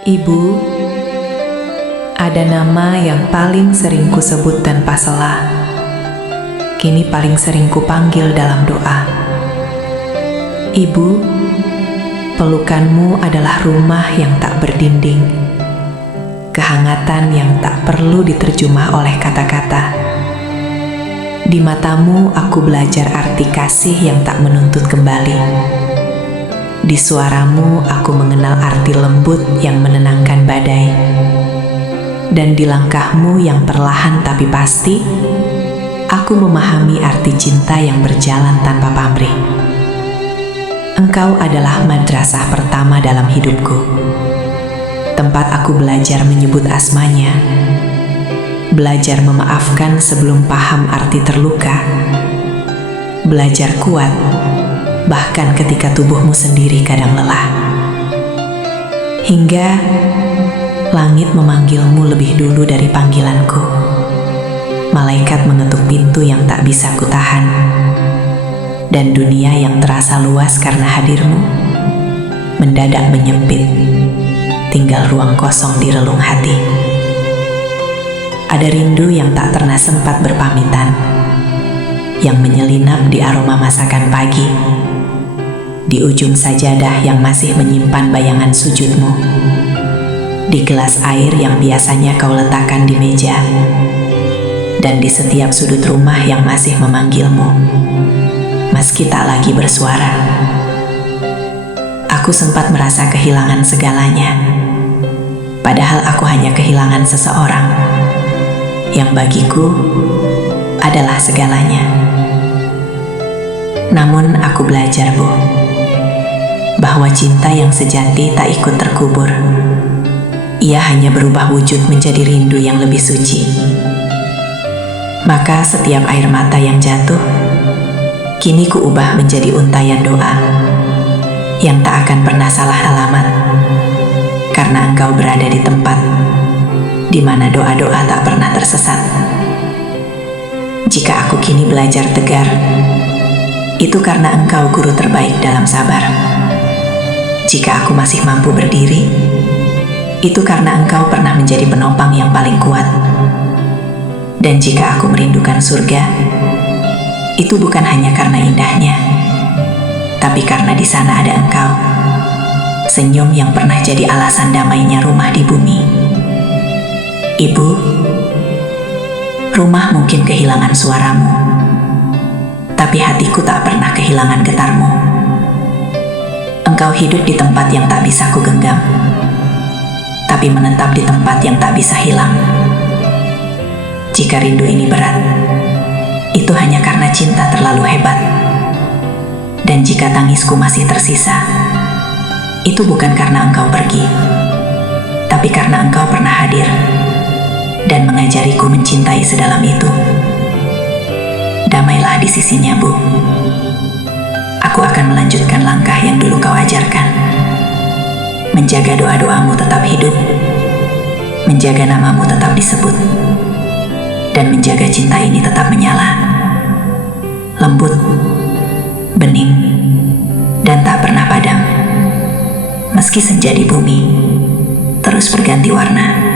Ibu, ada nama yang paling sering kusebut tanpa salah, kini paling sering kupanggil dalam doa. Ibu, pelukanmu adalah rumah yang tak berdinding, kehangatan yang tak perlu diterjemah oleh kata-kata. Di matamu aku belajar arti kasih yang tak menuntut kembali. Di suaramu aku mengenal arti lembut yang menenangkan badai. Dan di langkahmu yang perlahan tapi pasti, aku memahami arti cinta yang berjalan tanpa pamrih. Engkau adalah madrasah pertama dalam hidupku, tempat aku belajar menyebut asmanya, belajar memaafkan sebelum paham arti terluka, belajar kuat bahkan ketika tubuhmu sendiri kadang lelah. Hingga langit memanggilmu lebih dulu dari panggilanku. Malaikat mengetuk pintu yang tak bisa kutahan. Dan dunia yang terasa luas karena hadirmu mendadak menyempit, tinggal ruang kosong di relung hati. Ada rindu yang tak pernah sempat berpamitan, yang menyelinap di aroma masakan pagi, di ujung sajadah yang masih menyimpan bayangan sujudmu, di gelas air yang biasanya kau letakkan di meja, dan di setiap sudut rumah yang masih memanggilmu, meski tak lagi bersuara. Aku sempat merasa kehilangan segalanya, padahal aku hanya kehilangan seseorang yang bagiku adalah segalanya. Namun aku belajar, Bu, bahwa cinta yang sejati tak ikut terkubur. Ia hanya berubah wujud menjadi rindu yang lebih suci. Maka setiap air mata yang jatuh, kini kuubah menjadi untayan doa yang tak akan pernah salah alamat, karena engkau berada di tempat di mana doa-doa tak pernah tersesat. Jika aku kini belajar tegar, itu karena engkau guru terbaik dalam sabar. Jika aku masih mampu berdiri, itu karena engkau pernah menjadi penopang yang paling kuat. Dan jika aku merindukan surga, itu bukan hanya karena indahnya, tapi karena di sana ada engkau, senyum yang pernah jadi alasan damainya rumah di bumi. Ibu, rumah mungkin kehilangan suaramu, tapi hatiku tak pernah kehilangan getarmu. Engkau hidup di tempat yang tak bisa kugenggam, tapi menetap di tempat yang tak bisa hilang. Jika rindu ini berat, itu hanya karena cinta terlalu hebat. Dan jika tangisku masih tersisa, itu bukan karena engkau pergi, tapi karena engkau pernah hadir dan mengajariku mencintai sedalam itu. Damailah di sisinya, Bu. Aku akan melanjutkan langkah yang dulu kau ajarkan. Menjaga doa-doamu tetap hidup, menjaga namamu tetap disebut, dan menjaga cinta ini tetap menyala, lembut, bening, dan tak pernah padam. Meski senja di bumi terus berganti warna.